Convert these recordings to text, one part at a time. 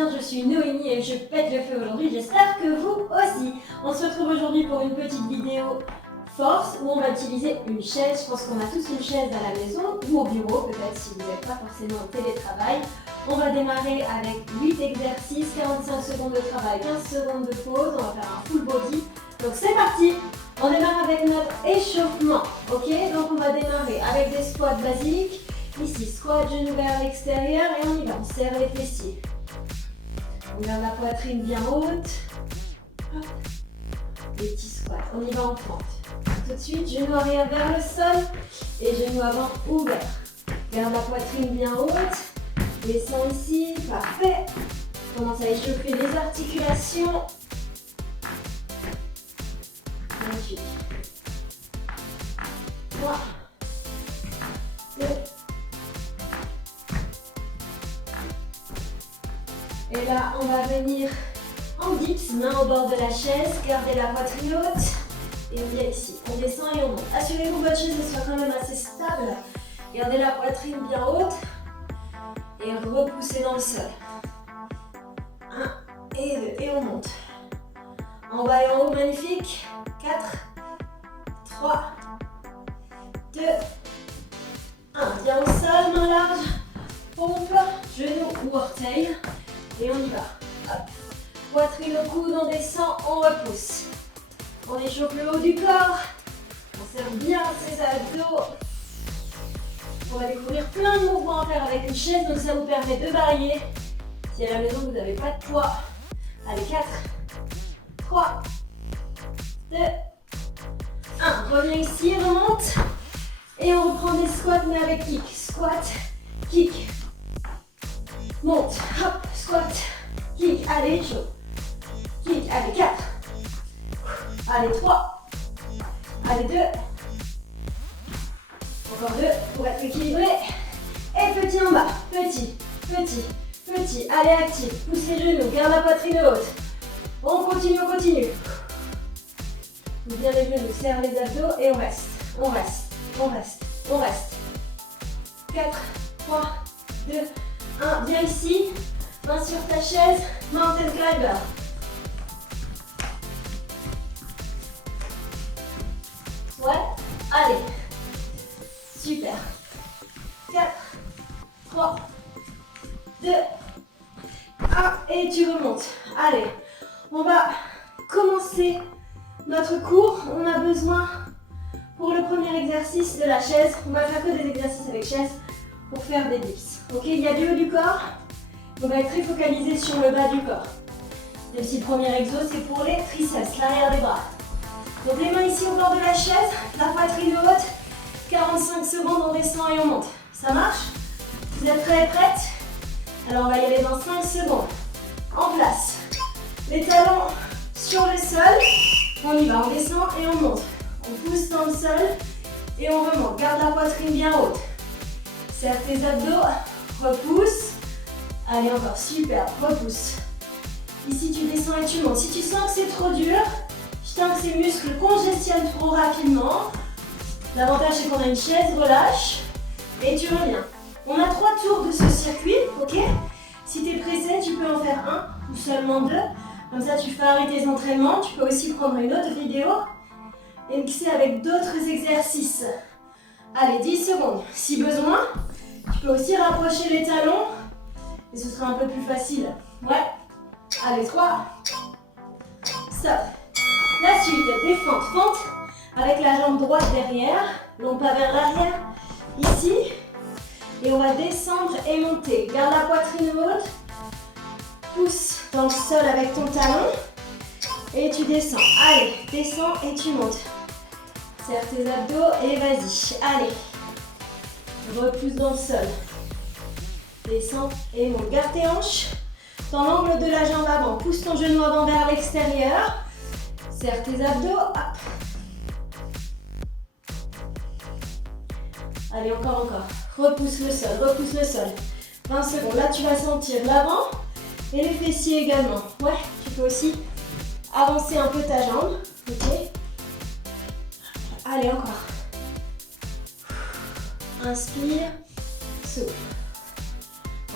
bien, je suis Noémie et je pète le feu aujourd'hui, j'espère que vous aussi. On se retrouve aujourd'hui pour une petite vidéo force où on va utiliser une chaise. Je pense qu'on a tous une chaise à la maison ou au bureau, peut-être si vous n'êtes pas forcément en télétravail. On va démarrer avec 8 exercices, 45 secondes de travail, 15 secondes de pause, on va faire un full body. Donc c'est parti. On démarre avec notre échauffement, ok? Donc on va démarrer avec des squats basiques. Ici, squat, genou vers l'extérieur et on y va, on serre les fessiers. On garde la poitrine bien haute. Hop. Les petits squats, on y va en fente. Tout de suite, genou arrière vers le sol et genou avant ouvert. Garde la poitrine bien haute. Descends ici, parfait. Commence à échauffer les articulations. Magnifique. 3, 2. Et là, on va venir en dips, main au bord de la chaise, gardez la poitrine haute. Et on vient ici, on descend et on monte. Assurez-vous que votre chaise soit quand même assez stable. Gardez la poitrine bien haute. Et repoussez dans le sol. 1 et 2, et on monte. En bas et en haut, magnifique. 4, 3, 2, 1. Viens au sol, main large. Pompe, genou ou orteil. Et on y va. Hop. Poitrine au coude, on descend, on repousse. On échauffe le haut du corps. On serre bien ses abdos. On va découvrir plein de mouvements à faire avec une chaise, donc ça vous permet de varier. Si à la maison vous n'avez pas de poids, allez, 4, 3, 2, 1. Reviens ici, remonte. Et on reprend des squats mais avec kick. Squat, kick. Monte, hop, squat, kick. Allez, chaud. Kick, allez, 4. Allez, 3. Allez, 2. Encore 2 pour être équilibré. Et petit en bas. Petit, petit, petit. Allez, actif. Pousse les genoux. Garde la poitrine haute. On continue, on continue. Pousse bien les genoux. Serre les abdos et on reste. On reste. On reste. On reste. 4, 3, 2, 1. Viens ici. Main sur ta chaise. Mountain climber. Ouais. Allez. Super. 4, 3, 2, 1 et tu remontes. Allez, on va commencer notre cours. On a besoin, pour le premier exercice de la chaise, on va faire que des exercices avec chaise pour faire des dips. Ok, il y a du haut du corps. On va être très focalisé sur le bas du corps. Même si le premier exo, c'est pour les triceps, l'arrière des bras. Donc les mains ici au bord de la chaise, la poitrine haute. 45 secondes, on descend et on monte. Ça marche? Vous êtes prêts et prêtes? Alors on va y aller dans 5 secondes. En place. Les talons sur le sol. On y va, on descend et on monte. On pousse dans le sol et on remonte. Garde la poitrine bien haute. Serre tes abdos. Repousse. Allez encore, super, repousse. Ici tu descends et tu montes. Si tu sens que c'est trop dur, tu sens que ces muscles congestionnent trop rapidement, l'avantage c'est qu'on a une chaise, relâche et tu reviens. On a 3 tours de ce circuit, ok? Si tu es pressé, tu peux en faire un ou seulement 2. Comme ça, tu fais arrêter tes entraînements. Tu peux aussi prendre une autre vidéo et mixer avec d'autres exercices. Allez, 10 secondes. Si besoin, tu peux aussi rapprocher les talons et ce sera un peu plus facile. Ouais. Allez, 3. Stop. La suite, des fentes. Fente. Avec la jambe droite derrière, non pas vers l'arrière, ici. Et on va descendre et monter. Garde la poitrine haute. Pousse dans le sol avec ton talon. Et tu descends. Allez, descends et tu montes. Serre tes abdos et vas-y. Allez. Repousse dans le sol. Descends et monte. Garde tes hanches. Dans l'angle de la jambe avant. Pousse ton genou avant vers l'extérieur. Serre tes abdos. Hop. Allez, encore. Repousse le sol, repousse le sol. 20 secondes. Là, tu vas sentir l'avant et les fessiers également. Ouais, tu peux aussi avancer un peu ta jambe. Ok. Allez, encore. Inspire, souffle.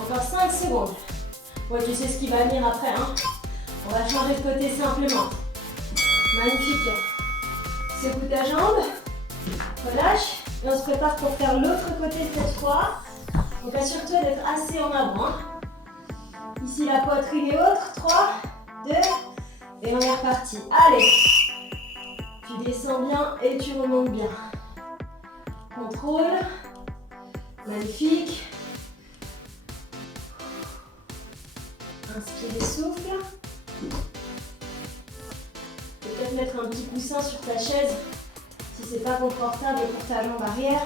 Encore 5 secondes. Bon, tu sais ce qui va venir après, hein. On va changer de côté simplement. Magnifique. Secoue ta jambe. Relâche. Et on se prépare pour faire l'autre côté cette fois. Donc assure-toi d'être assez en avant. Hein. Ici la poitrine est haute. 3, 2, et on est reparti. Allez. Tu descends bien et tu remontes bien. Contrôle. Magnifique. Inspire et souffle. Peut-être mettre un petit coussin sur ta chaise si c'est pas confortable pour ta jambe arrière.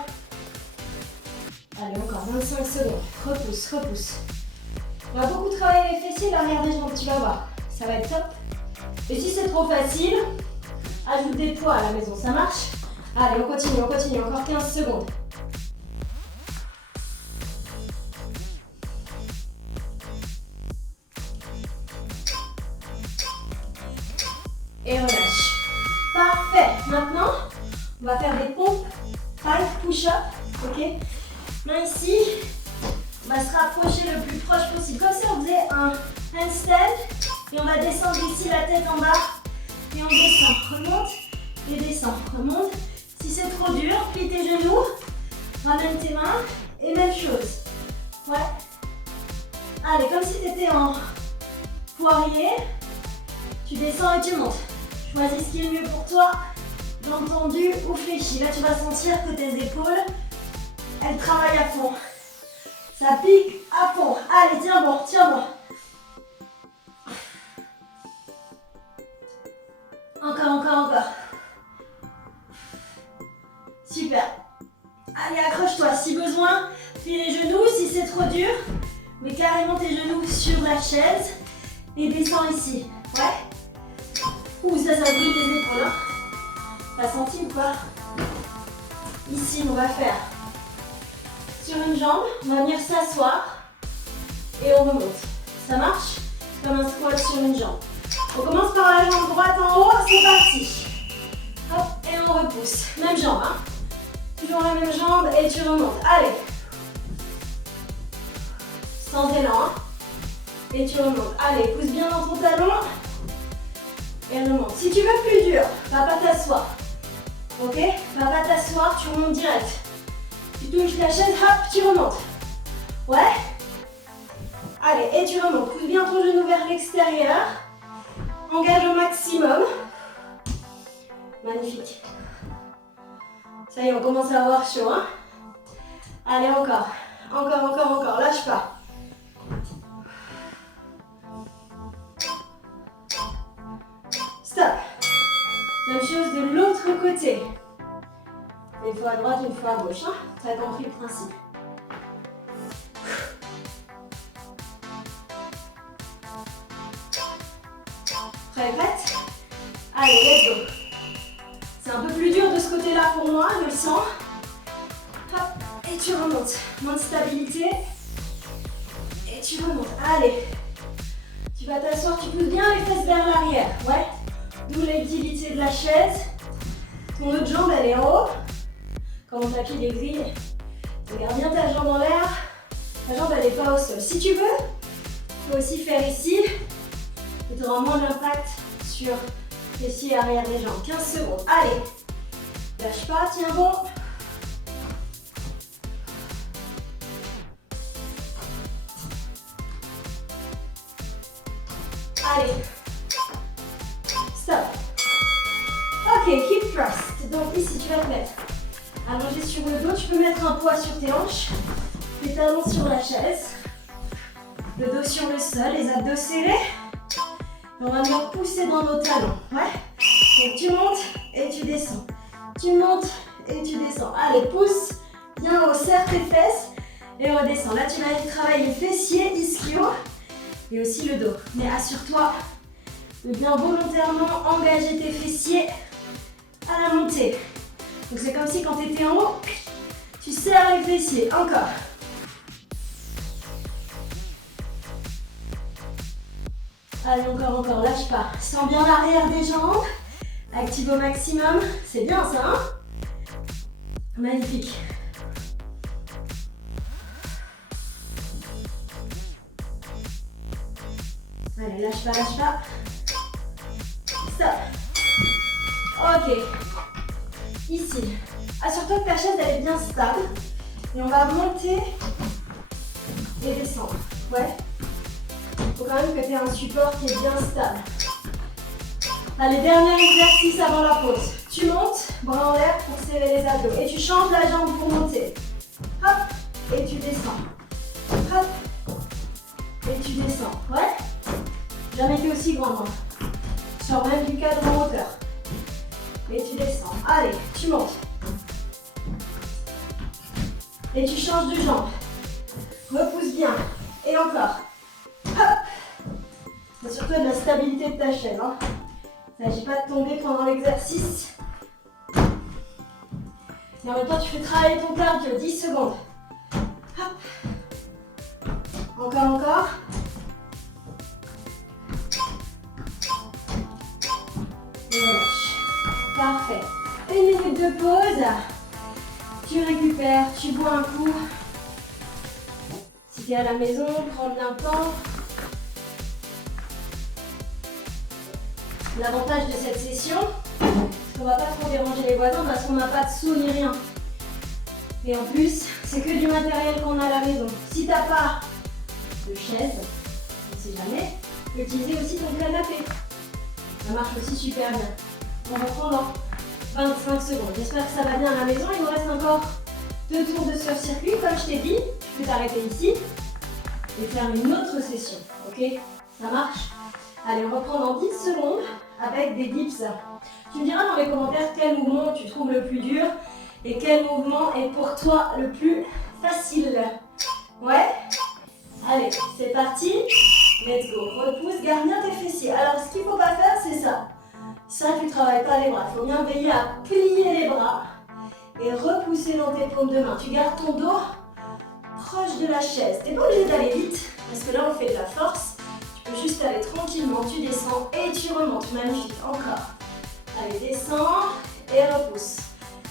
Allez, encore 25 secondes. Repousse, repousse. On va beaucoup travailler les fessiers, l'arrière des jambes, tu vas voir. Ça va être top. Et si c'est trop facile, ajoute des poids à la maison, ça marche? Allez, on continue, encore 15 secondes. Et relâche. Parfait. Maintenant, on va faire des pompes, 5 push-up, ok? Main ici, on va se rapprocher le plus proche possible. Comme si on faisait un handstand et on va descendre ici la tête en bas et on descend. Remonte et descend. Remonte. Si c'est trop dur, plie tes genoux, ramène tes mains et même chose. Ouais. Allez, comme si tu étais en poirier, tu descends et tu montes. Choisis ce qui est le mieux pour toi, jambes tendues ou fléchies. Là, tu vas sentir que tes épaules, elles travaillent à fond. Ça pique à fond. Allez, tiens bon, tiens bon. Encore. Super. Allez, accroche-toi. Si besoin, plie les genoux si c'est trop dur. Mets carrément tes genoux sur la chaise et descends ici. Ouais. Ouh, ça brûle les épaules. Hein. T'as senti ou pas? Ici, on va faire sur une jambe, on va venir s'asseoir et on remonte. Ça marche? Comme un squat sur une jambe. On commence par la jambe droite en haut, c'est parti. Hop, et on repousse. Même jambe, hein. Toujours la même jambe et tu remontes. Allez. Sans élan, hein. Et tu remontes. Allez, pousse bien dans ton talon. Et remonte. Si tu veux plus dur, va pas t'asseoir. Ok? Va pas t'asseoir, tu remontes direct. Tu touches la chaise, hop, tu remontes. Ouais? Allez, et tu remontes. Pousse bien ton genou vers l'extérieur. Engage au maximum. Magnifique. Ça y est, on commence à avoir chaud, hein? Allez, encore. Encore. Lâche pas. Stop. Même chose de l'autre côté. Une fois à droite, une fois à gauche. Hein? Tu as compris le principe. Prête? Allez, let's go. C'est un peu plus dur de ce côté-là pour moi, je le sens. Hop, et tu remontes. Moins de stabilité. Et tu remontes. Allez. Tu vas t'asseoir, tu pousses bien les fesses vers l'arrière. Ouais. D'où l'utilité de la chaise. Ton autre jambe, elle est en haut. Quand mon tapis est gris, regarde bien ta jambe en l'air. Ta jambe, elle n'est pas au sol. Si tu veux, tu peux aussi faire ici. Et tu auras moins d'impact sur les pieds arrière des jambes. 15 secondes. Allez. Lâche pas, tiens bon. Allez. Stop. Ok, hip thrust. Donc ici, tu vas te mettre allongé sur le dos. Tu peux mettre un poids sur tes hanches. Les talons sur la chaise. Le dos sur le sol, les abdos serrés. On va venir pousser dans nos talons. Ouais. Donc tu montes et tu descends. Tu montes et tu descends. Allez, pousse bien haut, serre tes fesses et redescends. Là, tu vas aller travailler les fessiers, ischio et aussi le dos. Mais assure-toi de bien volontairement engager tes fessiers à la montée. Donc c'est comme si quand tu étais en haut, tu serres les fessiers. Encore. Allez, encore, lâche pas. Sens bien l'arrière des jambes. Active au maximum. C'est bien ça, hein? Magnifique. Allez, lâche pas, lâche pas. Stop. Ok. Ici. Assure-toi que ta chaise elle est bien stable. Et on va monter et descendre. Ouais. Il faut quand même que tu aies un support qui est bien stable. Allez, dernier exercice avant la pause. Tu montes, bras en l'air pour serrer les abdos. Et tu changes la jambe pour monter. Hop, et tu descends. Hop, et tu descends. Ouais. Jamais été aussi grande. Je sors même du cadre en hauteur. Et tu descends. Allez, tu montes. Et tu changes de jambe. Repousse bien. Et encore. Hop. Assure-toi de la stabilité de ta chaise. Hein. Il ne s'agit pas de tomber pendant l'exercice. Et en même temps, tu fais travailler ton cardio. 10 secondes. Hop. Encore. Et relâche. Parfait. Une minute de pause. Tu récupères, tu bois un coup. Si tu es à la maison, prends bien le temps. L'avantage de cette session, c'est qu'on ne va pas trop déranger les voisins parce qu'on n'a pas de sous ni rien. Et en plus, c'est que du matériel qu'on a à la maison. Si tu n'as pas de chaise, on ne sait jamais, tu peux utiliser aussi ton canapé. Ça marche aussi super bien. On va prendre 25 secondes. J'espère que ça va bien à la maison. Il nous reste encore 2 tours de surf-circuit. Comme je t'ai dit, tu peux t'arrêter ici et faire une autre session. Ok? Ça marche? Allez, on reprend dans 10 secondes avec des dips. Tu me diras dans les commentaires quel mouvement tu trouves le plus dur et quel mouvement est pour toi le plus facile. Ouais? Allez, c'est parti. Let's go. Repousse, garde bien tes fessiers. Alors, ce qu'il ne faut pas faire, c'est ça. Ça, tu ne travailles pas les bras. Il faut bien veiller à plier les bras et repousser dans tes paumes de main. Tu gardes ton dos proche de la chaise. Tu n'es pas obligé d'aller vite parce que là, on fait de la force. Tu peux juste aller tranquillement. Tu descends et tu remontes. Magnifique. Encore. Allez, descends et repousse.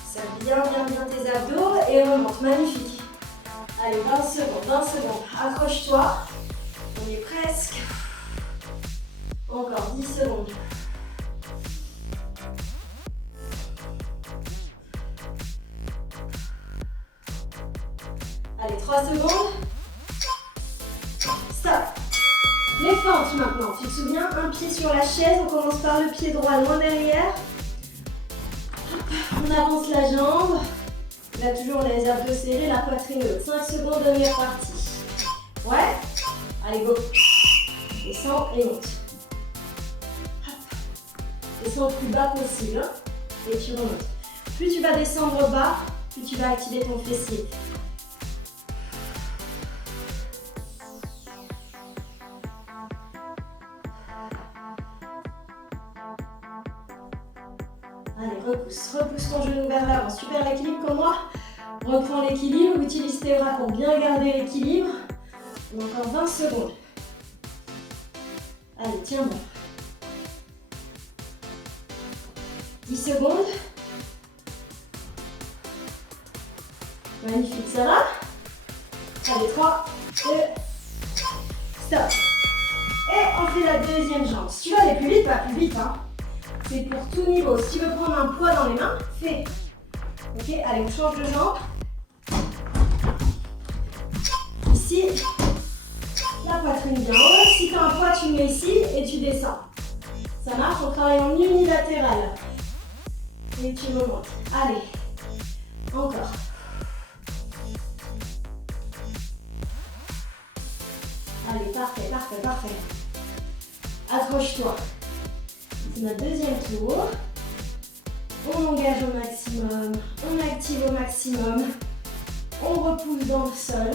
Serre bien tes abdos et remonte. Magnifique. Allez, 20 secondes. Accroche-toi. On y est presque. Encore 10 secondes. Allez, 3 secondes. Stop. Les fentes maintenant. Tu te souviens, un pied sur la chaise. On commence par le pied droit loin derrière. On avance la jambe. Là, toujours les abdos serrés, la poitrine haute. 5 secondes, demi partie. Ouais. Allez, go. Descends et monte. Descends le plus bas possible. Hein, et tu remontes. Plus tu vas descendre bas, plus tu vas activer ton fessier. Allez, repousse ton genou vers l'avant. Super l'équilibre comme moi. Reprends l'équilibre, utilise tes bras pour bien garder l'équilibre. Encore 20 secondes. Allez, tiens bon. 10 secondes. Magnifique, ça va? Allez, 3, 2, stop. Et on fait la deuxième jambe. Si tu veux aller plus vite, va plus vite. Hein. C'est pour tout niveau. Si tu veux prendre un poids dans les mains, fais. Ok, allez, on change de jambe. Ici, la poitrine bien haute. Si tu as un poids, tu le mets ici et tu descends. Ça marche, on travaille en unilatéral. Et tu remontes. Allez, encore. Allez, parfait. Accroche-toi. C'est notre deuxième tour. On engage au maximum, on active au maximum, on repousse dans le sol.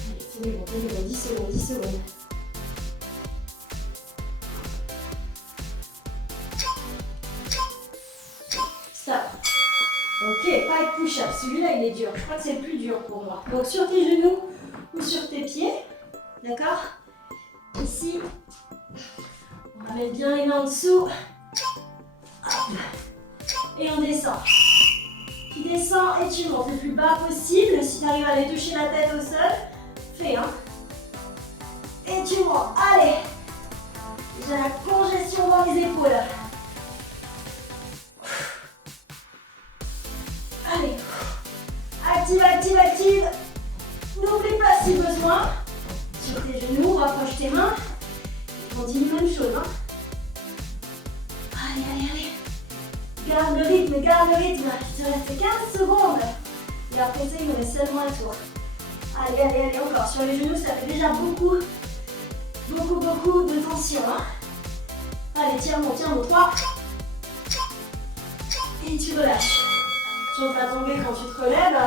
Allez, tenez bon, 10 secondes. Stop. Ok, pas de push-up. Celui-là, il est dur. Je crois que c'est le plus dur pour moi. Donc, sur tes genoux ou sur tes pieds. D'accord? Ici, on va mettre bien les mains en dessous. Hop. Et on descend. descends et tu montes le plus bas possible. Si tu arrives à aller toucher la tête au sol, fais, hein. Et tu montes. Allez. J'ai la congestion dans les épaules. Allez. Active, active, active. N'oublie pas si besoin. Sur tes genoux, rapproche tes mains. Continue même chose, hein. Allez, allez, allez. Garde le rythme, garde le rythme. Il te reste 15 secondes. Et après ça, il me reste seulement un tour. Allez, allez, allez, encore. Sur les genoux, ça fait déjà beaucoup de tension, hein. Allez, tiens bon, 3. Et tu relâches. Tu ne vas pas tomber quand tu te relèves.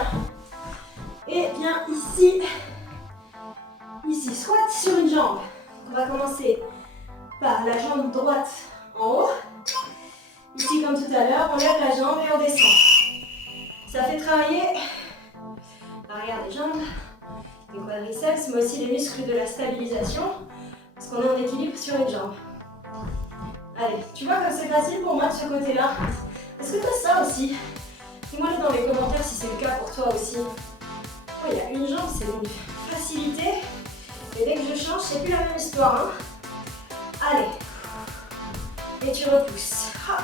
Et bien ici, squat sur une jambe. On va commencer par la jambe droite en haut. Ici, comme tout à l'heure, on lève la jambe et on descend. Ça fait travailler l'arrière des jambes, les quadriceps, mais aussi les muscles de la stabilisation, parce qu'on est en équilibre sur une jambe. Allez, tu vois comme c'est facile pour moi de ce côté-là. Est-ce que tu as ça aussi? Dis-moi dans les commentaires si c'est le cas pour toi aussi. Oh, il y a une jambe, c'est une facilité. Et dès que je change, c'est plus la même histoire, hein. Allez. Et tu repousses. Hop.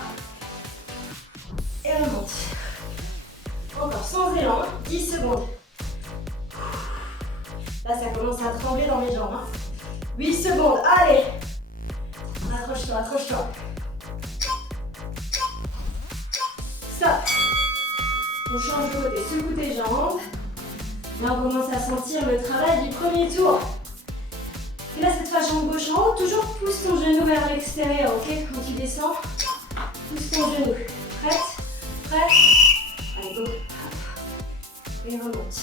Et remonte. Encore sans élan, 10 secondes. Là, ça commence à trembler dans mes jambes, hein. 8 secondes, allez. Accroche-toi, accroche-toi. Stop. On change de côté, secoue tes jambes. Là, on commence à sentir le travail du premier tour. Et là, cette fois, jambe gauche en haut, toujours pousse ton genou vers l'extérieur, ok? Quand tu descends, pousse ton genou. Prête? Prêt? Allez, go. Et remonte.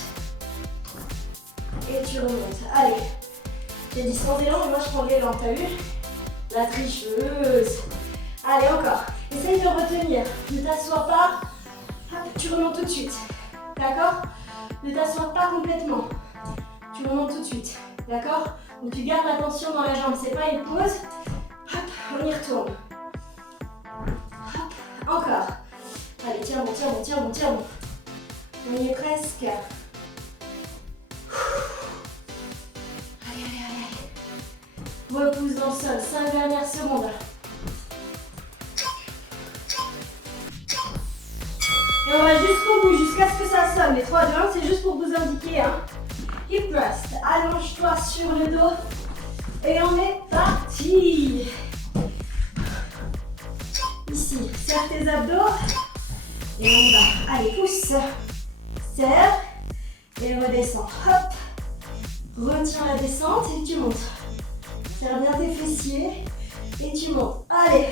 Et tu remontes. Allez. J'ai dit sans élan, mais moi, je prends l'élan, t'as vu? La tricheuse. Allez, encore. Essaye de retenir. Ne t'assois pas. Hop, tu remontes tout de suite. D'accord? Ne t'assois pas complètement. Tu remontes tout de suite. D'accord? Donc tu gardes la tension dans la jambe. C'est pas une pause. Hop, on y retourne. Hop, encore. Allez, tiens bon, tiens bon, tiens bon, tiens bon. On y est presque. Allez, allez, allez. Repousse dans le sol. 5 dernières secondes. Et on va jusqu'au bout, jusqu'à ce que ça sonne. Les 3, 2, 1, c'est juste pour vous indiquer, hein. Hip thrust. Allonge-toi sur le dos. Et on est parti. Ici, serre tes abdos. Et on va. Allez, pousse. Serre. Et redescends. Hop. Retiens la descente et tu montes. Serre bien tes fessiers. Et tu montes. Allez.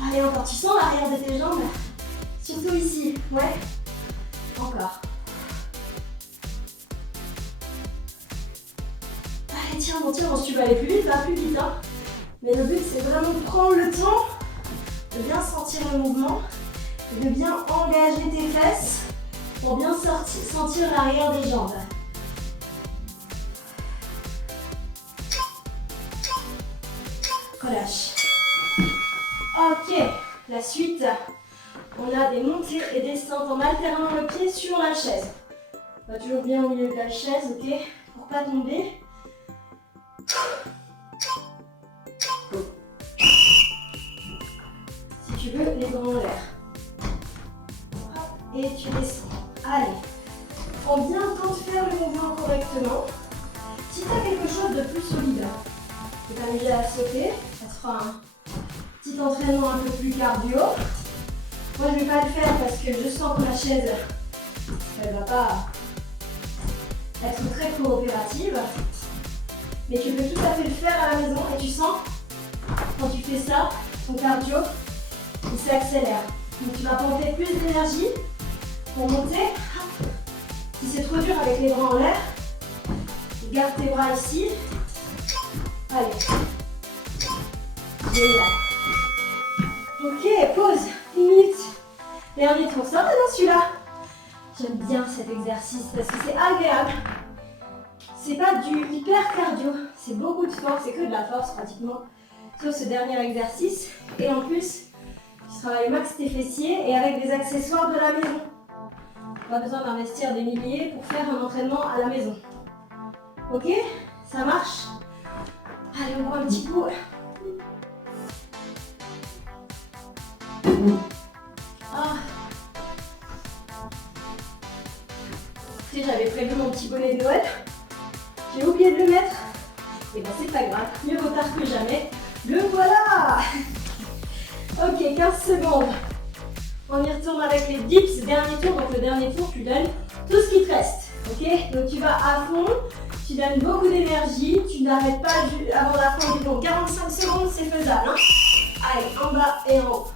Allez, encore. Tu sens l'arrière de tes jambes? Surtout ici. Ouais. Encore. Allez, tiens, bon, si tu veux aller plus vite, va plus vite, hein. Mais le but, c'est vraiment de prendre le temps de bien sentir le mouvement et de bien engager tes fesses pour bien sentir l'arrière des jambes. Relâche. Ok, la suite, on a des montées et descentes en alternant le pied sur la chaise. On va toujours bien au milieu de la chaise, ok, pour pas tomber. Si tu veux, les bras en l'air. Et tu descends. Allez, prends bien le temps de faire le mouvement correctement. Si tu as quelque chose de plus solide, tu peux t'amuser à sauter, ça te fera un petit entraînement un peu plus cardio. Moi, je ne vais pas le faire parce que je sens que ma chaise, elle ne va pas être très coopérative. Mais tu peux tout à fait le faire à la maison et tu sens, quand tu fais ça, ton cardio, il s'accélère. Donc tu vas porter plus d'énergie pour monter. Si c'est trop dur avec les bras en l'air, garde tes bras ici. Allez. Génial. Ok, pause. 1 minute. Dernier tour. Ça va dans celui-là? J'aime bien cet exercice parce que c'est agréable. C'est pas du hyper cardio. C'est beaucoup de force. C'est que de la force pratiquement. sur ce dernier exercice. Et en plus, tu travailles max tes fessiers et avec des accessoires de la maison. Pas besoin d'investir des milliers pour faire un entraînement à la maison. Ok? Ça marche? Allez, on voit un petit coup. Ah. J'avais prévu mon petit bonnet de Noël. J'ai oublié de le mettre. Et ben c'est pas grave, mieux vaut tard que jamais. Le voilà. Ok, 15 secondes. On y retourne avec les dips, dernier tour. Donc le dernier tour, tu donnes tout ce qui te reste. Ok? Donc tu vas à fond, tu donnes beaucoup d'énergie, tu n'arrêtes pas avant la fin du tour. 45 secondes, c'est faisable. Hein? Allez, en bas et en haut.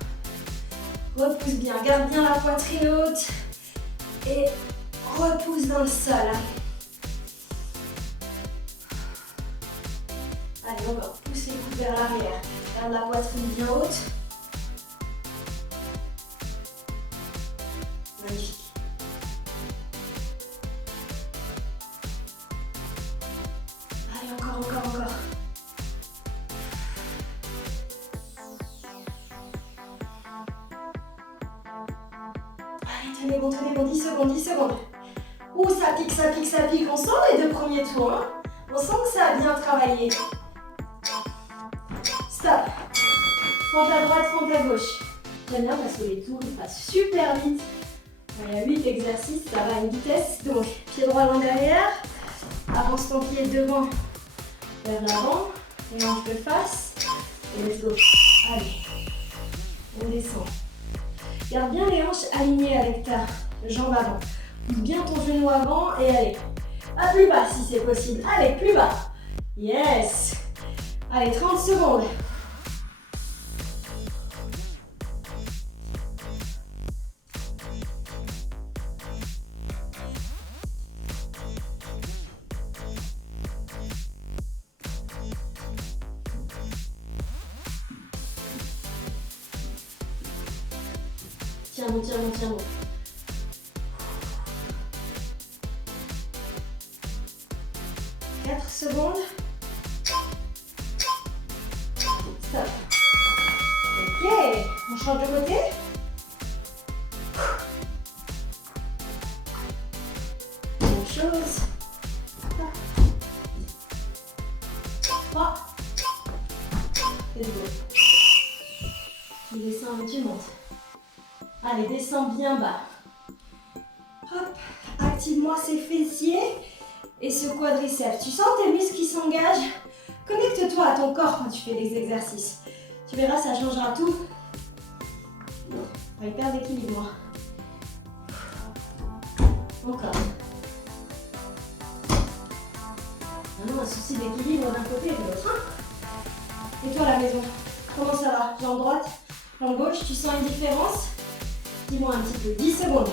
Repousse bien, garde bien la poitrine haute. Et repousse dans le sol. Allez, encore. Pousse les coudes vers l'arrière. Garde la poitrine bien haute. Magnifique. Allez, encore. Allez, tenez bon, 10 secondes. Ouh, ça pique. On sent les 2 premiers tours. Hein. On sent que ça a bien travaillé. Stop. Fente à droite, fente à gauche. J'aime bien parce que les tours ils passent super vite. Il y a 8 exercices, ça va à une vitesse. Donc, pied droit loin derrière. Avance ton pied devant vers l'avant. Et hanche de face. Et let's go. Allez. On descend. Garde bien les hanches alignées avec ta jambe avant. Pousse bien ton genou avant et allez. À plus bas si c'est possible. Allez, plus bas. Yes. Allez, 30 secondes. Tiens bon. 4 secondes. Stop. Ok, on change de côté. Même chose. 3. Let's go. Tu descends et tu montes. Allez, descends bien bas. Hop, active-moi ces fessiers et ce quadriceps. Tu sens tes muscles qui s'engagent. Connecte-toi à ton corps quand tu fais des exercices. Tu verras, ça changera tout. On va y perdre l'équilibre, moi. Encore. Maintenant, un souci d'équilibre d'un côté et de l'autre. Hein. Et toi, à la maison, comment ça va? Jambe droite, jambe gauche, tu sens une différence? Dis-moi un petit peu, 10 secondes.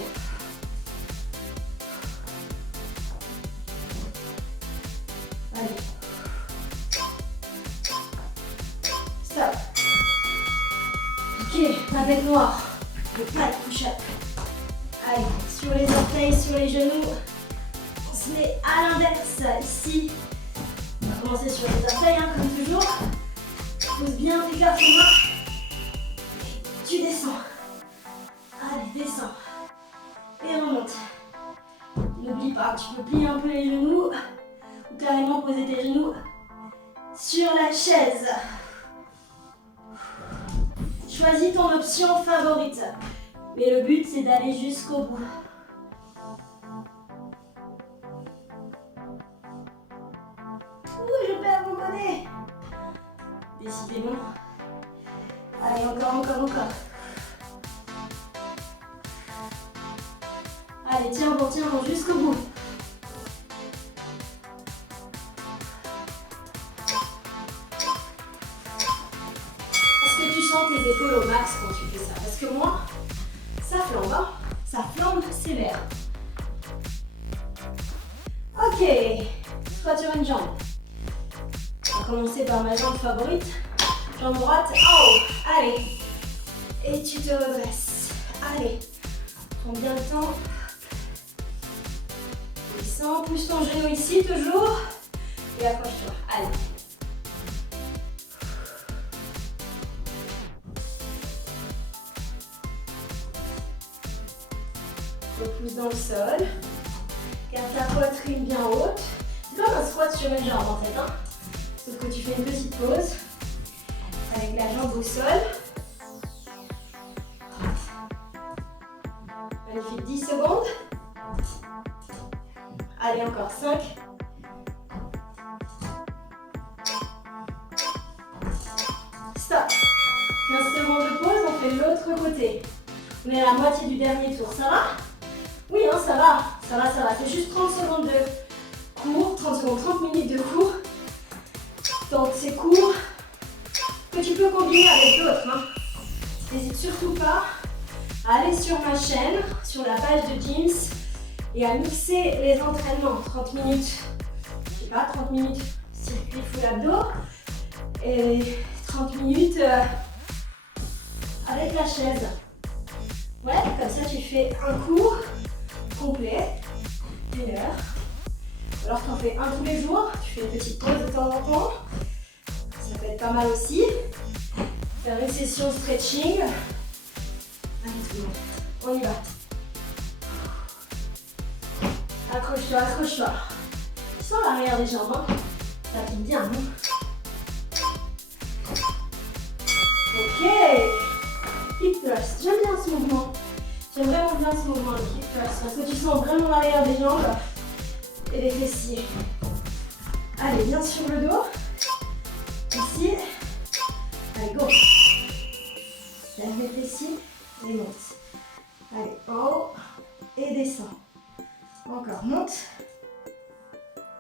Allez. Stop. Ok, la bête noire. Le pas de push-up. Allez, sur les orteils, sur les genoux. On se met à l'inverse, ici. On va commencer sur les orteils, hein, comme toujours. Pousse bien tes quatre mains. Tu descends. Allez, descends. Et remonte. N'oublie pas, tu peux plier un peu les genoux ou carrément poser tes genoux sur la chaise. Choisis ton option favorite. Mais le but, c'est d'aller jusqu'au bout. Ouh, je perds mon bonnet. Décidément. Allez, encore. Allez, tiens bon, jusqu'au bout. Est-ce que tu sens tes épaules au max quand tu fais ça? Parce que moi, ça flambe, hein? Ça flambe sévère. Ok, squat une jambe. On va commencer par ma jambe favorite. Jambe droite, en haut. Allez. Et tu te redresses. Allez. Prends bien le temps. Descends, pousse ton genou ici toujours. Et accroche-toi. Allez. dans le sol. Garde ta poitrine bien haute. C'est comme un squat sur une jambe en fait, hein. Sauf que tu fais une petite pause avec la jambe au sol. Magnifique, 10 secondes. Allez, encore 5. Stop. 15 secondes de pause, on fait l'autre côté. On est à la moitié du dernier tour, ça va? Oui, hein, ça va. Ça va, ça va. C'est juste 30 secondes de cours, 30 secondes, 30 minutes de cours. Donc c'est court que tu peux combiner avec d'autres. Hein. N'hésite surtout pas à aller sur ma chaîne, sur la page de Gyms et à mixer les entraînements. 30 minutes, je sais pas, 30 minutes circuit full abdos et 30 minutes avec la chaise. Ouais, comme ça tu fais un cours complet, 1 heure. Alors tu en fais un tous les jours, tu fais une petite pause de temps en temps. Ça peut être pas mal aussi. Faire une session stretching. Allez tout le monde, on y va. Accroche-toi, accroche-toi. Tu sens l'arrière des jambes, hein. Ça pique bien, hein. Ok. Hip thrust, j'aime bien ce mouvement. J'aime vraiment bien ce mouvement, le hip thrust, parce que tu sens vraiment l'arrière des jambes et les fessiers. Allez, viens sur le dos. Ici. Allez, go. Lève les fessiers et monte. Allez, en haut et descends. Encore, monte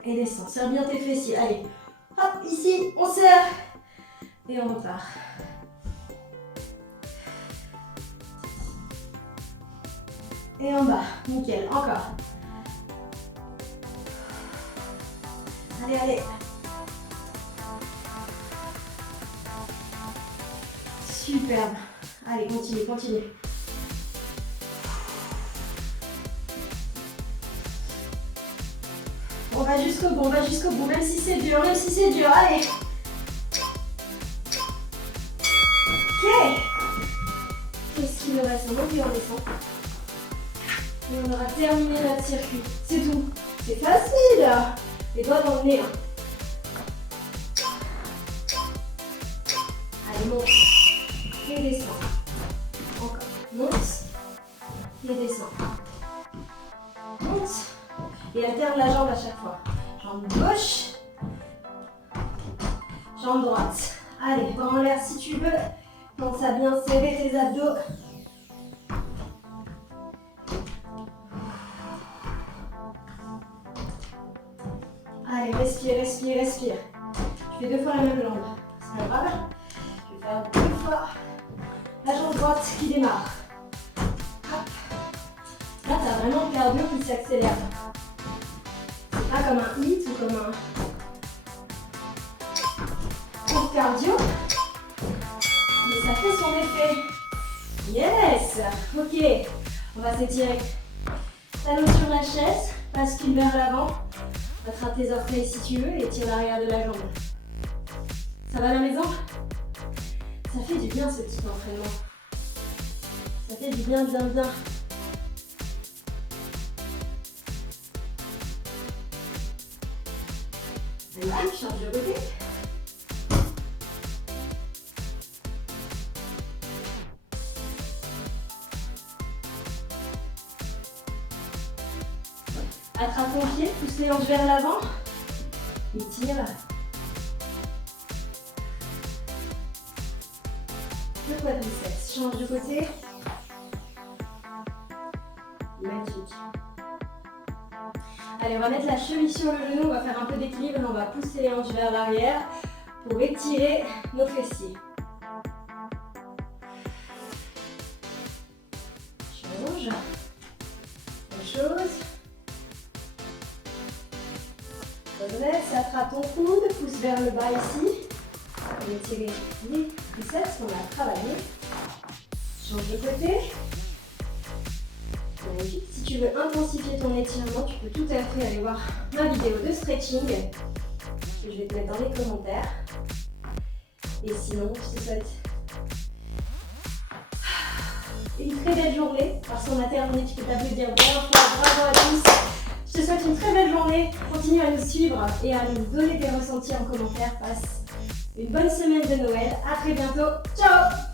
et descends. Serre bien tes fessiers. Allez, hop, ici, on serre et on repart. Et en bas, nickel, encore. Allez, allez. Superbe. Allez, continue, continue. On va jusqu'au bout, on va jusqu'au bout, même si c'est dur, même si c'est dur. Allez. Ok. Qu'est-ce qu'il nous reste? On monte et on descend. Et on aura terminé notre circuit. C'est tout. C'est facile. Les doigts dans le nez. Allez, monte. Et descends. Encore. Monte. Et descends. Monte. Et alterne la jambe à chaque fois. Jambe gauche. Jambe droite. Allez, bras en l'air si tu veux. Pense à bien serrer tes abdos. Allez, respire, respire, respire. Tu fais 2 fois la même jambe. C'est pas grave. Je vais faire 2 fois la jambe droite qui démarre. Hop. Là, tu as vraiment le cardio qui s'accélère. C'est pas comme un HIIT ou comme un court cardio. Mais ça fait son effet. Yes. Ok. On va s'étirer. Talon sur la chaise. Bascule vers l'avant. Attrape tes orteils si tu veux et tire l'arrière de la jambe. Ça va à la maison? Ça fait du bien ce petit entraînement. Ça fait du bien, bien, bien. Allez, change de côté. Attrape ton pied, pousse les hanches vers l'avant. Et tire. Le quadriceps. Change de côté. Magique. Allez, on va mettre la cheville sur le genou. On va faire un peu d'équilibre. On va pousser les hanches vers l'arrière pour étirer nos fessiers. Change. Même chose. Redresse, attrape ton coude, pousse vers le bas ici. On va étirer les triceps qu'on a travaillé. Change de côté. Magnifique. Si tu veux intensifier ton étirement, tu peux tout à fait aller voir ma vidéo de stretching que je vais te mettre dans les commentaires. Et sinon, je te souhaite une très belle journée. Parce qu'on a terminé, tu peux t'applaudir bien fort. Bravo à tous. Je te souhaite une très belle journée. Continue à nous suivre et à nous donner tes ressentis en commentaire. Passe une bonne semaine de Noël. À très bientôt. Ciao!